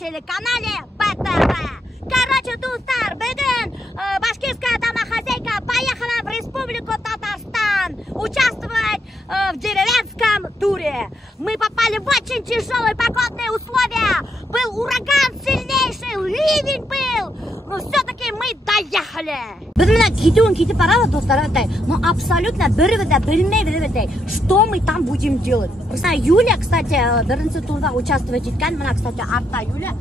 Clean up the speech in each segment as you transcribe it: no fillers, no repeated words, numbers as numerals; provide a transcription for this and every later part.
телеканале БТВ. Короче, достар, бүгін башкирская домохозяйка поехала в Республику Татарстан участвовать в деревенском туре. Мы попали в очень тяжелые погодные условия. Был ураган сильнейший, ливень был. Но все-таки мы доехали. Біз мына кетуін кетіп барады, достар, но абсолютно бір-бірді білмей, что мы там будем делать. Просто Юля, кстати, бірінші турда участвовать еткан, мына, кстати, артта Юля.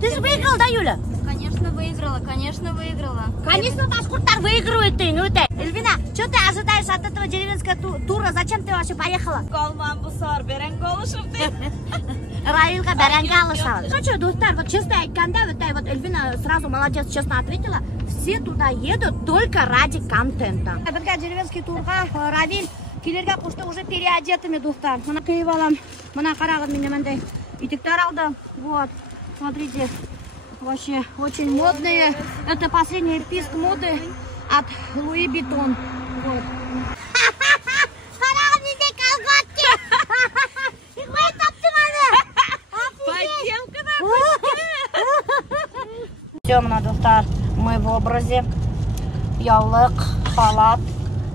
Ты же выиграла, да, Юля? Конечно, выиграла, конечно, выиграла. Конечно, башкурттар выигрывает ты, ну ты. Эльвина, что ты ожидаешь от этого деревенского тура? Зачем ты вообще поехала? Колман бусар, беренг олышып ты. Раилга беренга алышала. Короче, достар, вот честно айтканда, вот Эльвина сразу молодец, честно ответила. Все туда едут только ради контента. Бізге деревенский турға Равиль келерге қошты уже переодетыми, достар. Мына киіп алам, мына қарағым менде мындай итектер алды. Вот, смотрите. Вообще очень модные. Это последний писк моды от Луи Виттон. Вот. Все, достар, мы в образе. Яулык, халат.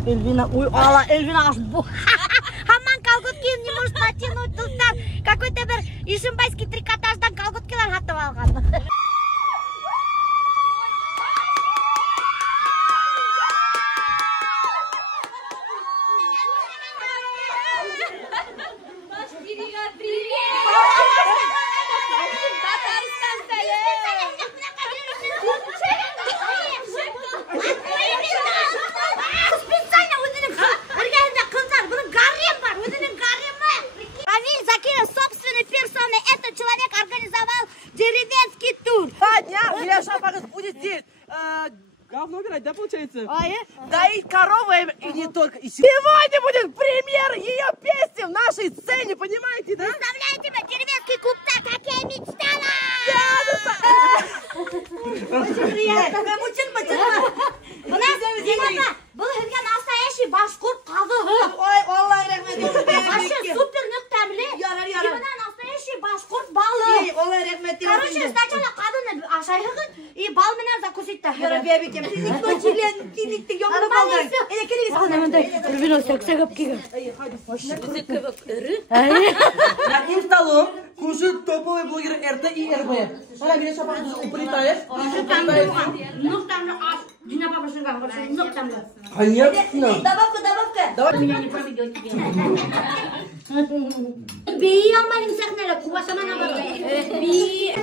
Эльвина, ой, Алла, Эльвина аж хаман колготки не может натянуть, достар. Какой-то бір ишимбайский трикотаждан колготкилар хатып алған. Будет здесь говно убирать, да, получается? А, доить коровы и не только. И сегодня будет премьера ее песни в нашей сцене, понимаете, да? Представляю тебя, деревенский клуб, так, как я мечтала! Очень приятно. У нас, Зинапа, был настоящий башкурт казы. Ой, Аллах рахмет. Вообще супер нықтамли. Именно настоящий башкурт балы. Аллах рахмет. Короче, сначала қадыны ашайығын и бал менен закусить-то. Бебекем, никто тиликті емді балдай. Эльвина, сәк-сәгіп кеген. Одним столом кушают топовые блогеры РТ и РБ. Она берет шапку, уплетаешь. Нықтамли аш. Зинапа башырған, вообще нықтамли. Конечно. Добавка. Давай. Меня не проведет тебе. Би алмайын сәхнелі, кубасаман абады. Би.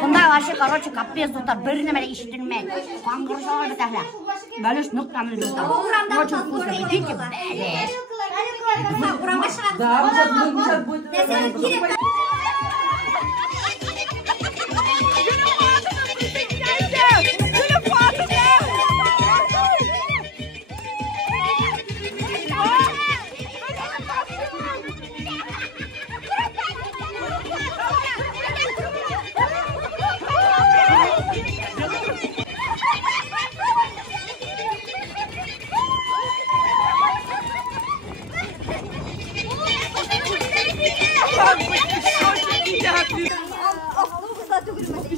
Бұнда вообще, короче, капец тұтар, біріне мәлі ешітілмей. Қаңғыр шауы бітәлі. Бәліш нұқтамын тұтар. Очень вкусно, видите, бәліш. Да, сейчас будет.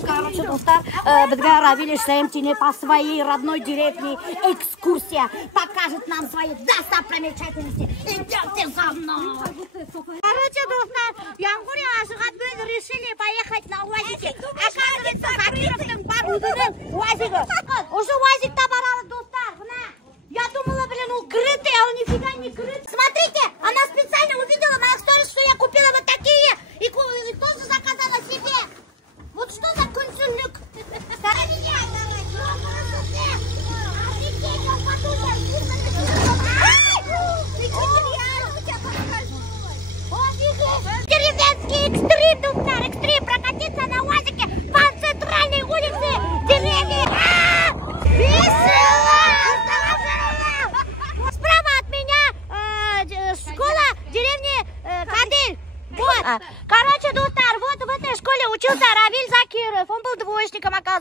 Короче, достар, бізге Равиль Шемтине по своей родной деревне экскурсия покажет нам свои достопримечательности. Идемте за мной. Короче, достар, Яңғыр и Ашығат бөлі решили поехать на УАЗике. Оказывается, Закировтың бар өзінің УАЗигі. Уже УАЗикта баралы, достар. Я думала, блин, он крытый, а он нифига не крытый. Смотрите, она специально увидела моих сторис, что я купила вот такие и тоже заказала себе. Вот что за кунцюльник? Деревенский экстрим, прокатиться на УАЗике по центральной улице деревни.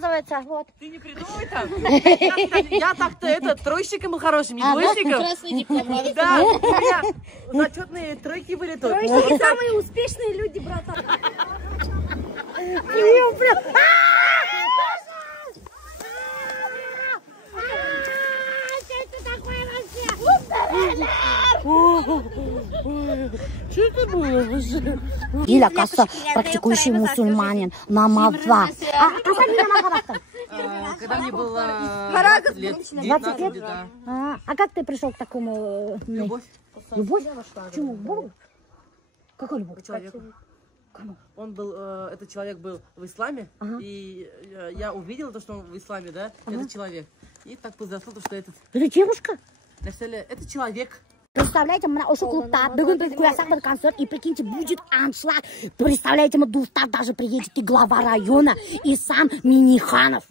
оказывается, вот. Ты не придумывай там. Я так-то тройщиком был хорошим, не двойщиком. Красный диплом. Да, у меня зачетные тройки были тут. Самые успешные люди, братан. Что это было? Или, оказывается, практикующий мусульманин. Намаза. Когда мне было лет 20 лет? да. А как ты пришел к такому? Любовь. Любовь? Почему? Богу? Какой любовь? Человеку. Он был, этот человек был в исламе, и я увидела то, что он в исламе, да, этот человек. И так произошло, что этот... Это девушка? Это человек. Представляете, мына ошо клубта бүгін біз қоясақ бір концерт, и прикиньте, будет аншлаг. Представляете, мы Дустар даже приедет и глава района, и сам Миниханов.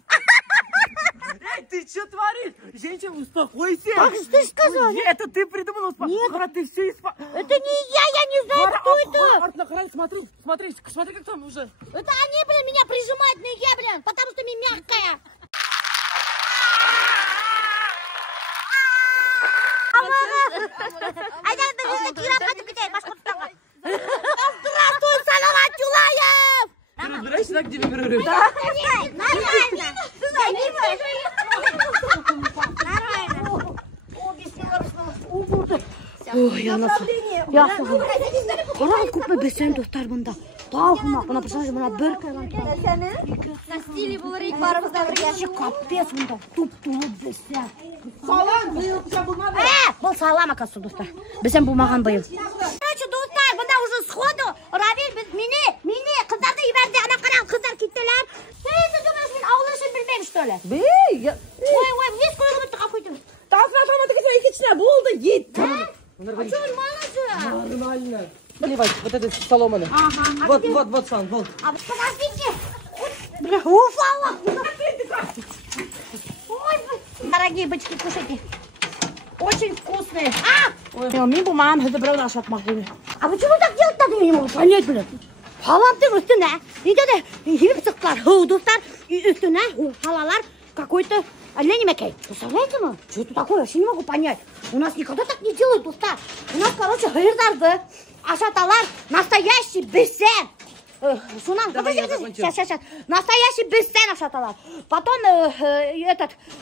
Эй, ты что творишь? Женщина, успокойся. Так что ты сказал? Это ты придумала успокойся. Нет. Ты все Это не я не знаю, кто это. Смотри, как там уже. Это они, блин, меня прижимают на я, блин, потому что я мягкая. Здравствуй, Салават Юлаев! Ты разбираешься, так, где перерыв? Нормально. Ой, я сағын. Қарағын көпме бесен достар бұнда. Тауғына, бұна біршаншы бұна бір кайран. На стиле был рейк барымызда бірге. Капец бұнда, туп-тулы бесен. Салам, Бұл салам акасы достар. Бесен бұлмаған бұйыл. Короче, достар, бұнда уже сходу. Равиль, мені қыздарды еберді. Ана қарағын қыздар кеттелер. Ты думаешь, мен аулашын білмейм, что ли? Бей, я... Ой, вес қойғын өтті қақойдым. Болды, ет. А что, нормально же? Нормально. Поливай, вот это соломаны. Ага. Вот, Сан, вот. А вот подождите. Бля, упала. Ой, дорогие бычки, кушайте. Очень вкусные. Ой, мен бұл маған хізді біреу ашат мақдеймін. А почему так делать надо? Я не могу понять, блин. Халаттың үстіне. Үйде де ебіп сықтылар. Достар, үстіне халалар какой-то Ленимекей. Представляете, мы? Что это такое? Вообще не могу понять. У нас никогда так не делают, достар. У нас, короче, гырдарды. Ашаталар настоящий бесен. Сейчас. Настоящий бесен ашаталар. Потом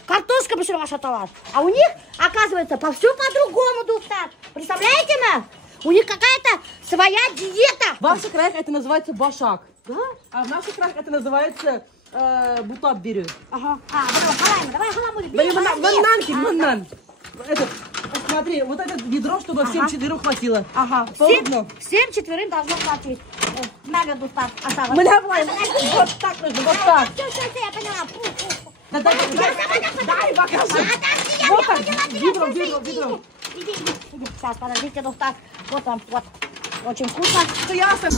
картошка пошла ашаталар. А у них, оказывается, все по-другому, достар. Представляете, мы? У них какая-то своя диета. В ваших краях это называется башак. Да? А в наших краях это называется бутат берет. Ага. Давай халамули. Ваннан. Смотри, вот это ведро, чтобы всем четверым хватило. Ага. Всем четверым должно хватить. Мага достар. Мы давай. Вот так нужно, вот так. Все, я поняла. Дай, покажи. Вот так, ведром. Иди. Сейчас, подождите, достар. Вот он, вот. Очень вкусно. Что ясно?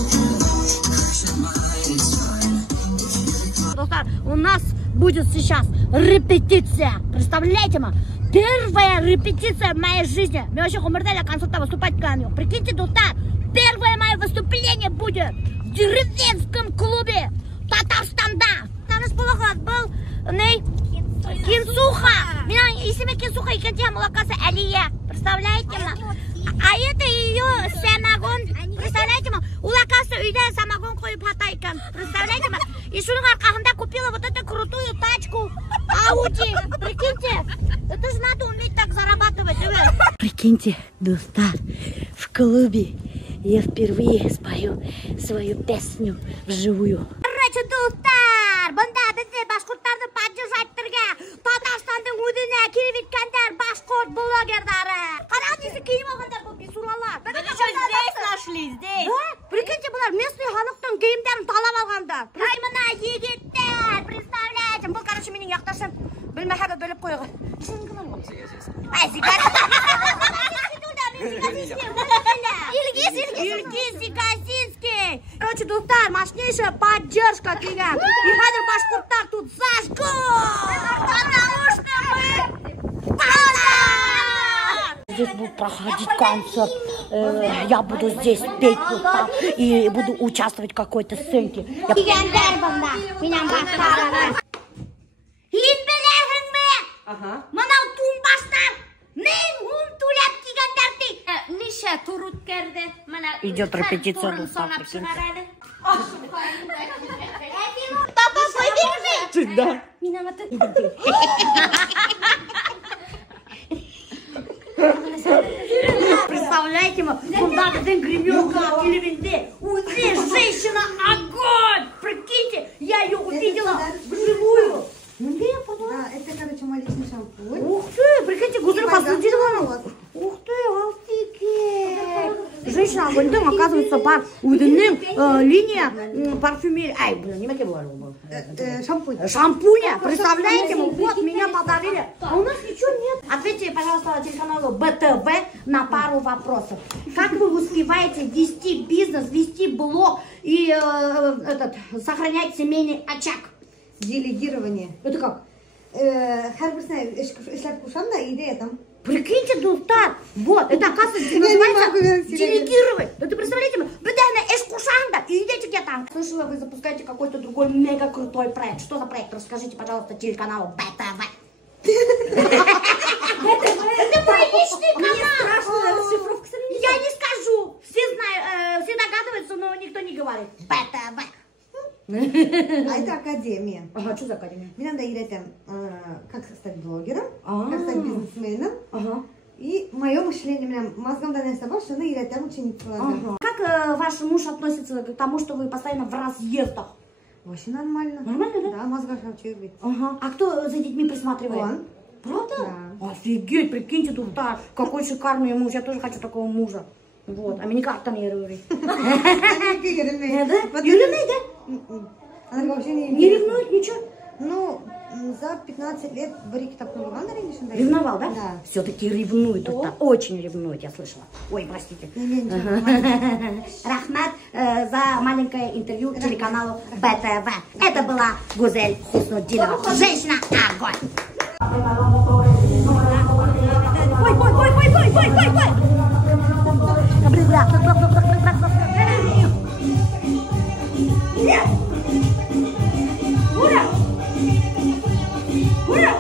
Достар, у нас будет сейчас репетиция. Представляете, ма? Первая репетиция в моей жизни. Мне вообще умерли концерта выступать в камеру. Прикиньте, достар, первое мое выступление будет в деревенском клубе Татарстанда. Таныс болғыз был Кинсуха. Менің есімі Кинсуха, екінші молокасы Алия. Представляете, ма? А это ее самогон. Представляете, ма? Улакасы үйде самогон қойып хатайкан. Представляете, ма? И шуның арқасында купила вот эту крутую тачку Ауди. Прикиньте, это же надо уметь так зарабатывать. Прикиньте, достар, в клубе я впервые спою свою песню вживую. Короче, достар, бұнда бізде башқұрттарды поддержаттырға Татарстандың өдіне келіп еткендер башқұрт блогердары. Қарағын десе кейін алғандар бұл бисуралар. Здесь нашли, здесь. Да? Прикиньте, бұлар местный халықтың киімдерін талап алғандар. Мына егеттер, представляете, бұл, короче, менің яқташым білмәхәбі біліп қойғы. Ильгиз Зигазинский. Короче, достар, мощнейшая поддержка келген. И қазір башқұрттар тут зажгут. Потому что мы здесь будет проходить концерт. Я буду здесь петь и буду участвовать в какой-то сценке. идет репетиция Дустар. Папа, подержи! Да. Представляете, куда ты гребенка или везде. У здесь женщина огонь! Прикиньте, я ее увидела вживую. Да, это, короче, мой личный шампунь. Ух ты, прикиньте, Гузель посудила. Ух ты, офигеть. Женщина огонь, оказывается, пар линия парфюмерии. Ай, блин, не было. Шампунь. Шампуня, представляете, вот меня подарили. А у нас ничего нет. Ответьте, пожалуйста, телеканалу БТВ на пару вопросов. Как вы успеваете вести бизнес, вести блог и сохранять семейный очаг? Делегирование. Это как? Her birisine işler kuşan da iyi de там. Прикиньте, Дустар, вот, это оказывается Я не называется могу верить. делегировать. Это представляете, бедная эшкушанда, и идите где там. Слышала, вы запускаете какой-то другой мега крутой проект. Что за проект? Расскажите, пожалуйста, телеканалу БТВ. Это мой личный канал. Я не скажу. Все знают, все догадываются, но никто не говорит. БТВ. А это академия. Ага, что за академия? Мне надо играть как стать блогером, как стать бизнесменом. Ага. И мое мышление, у меня мозгом дано собой, что надо играть там ученик. Ага. Как ваш муж относится к тому, что вы постоянно в разъездах? Вообще нормально. Нормально, да? Да, мозга человек быть. Ага. А кто за детьми присматривает? Он. Правда? Да. Офигеть, прикиньте, тут так. Какой шикарный муж. Я тоже хочу такого мужа. Вот. А мне как там Юрий? Юрий, да? Она вообще Не ревнует ничего? Ну, за 15 лет Барик так ревновал, Ревновал, да? Да. Все-таки ревнует тут-то. Очень ревнует, я слышала. Ой, простите. Рахмат за маленькое интервью телеканалу БТВ. Это была Гузель Хуснутдинова. Женщина огонь. Ой. Ура! Ура!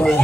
Ой,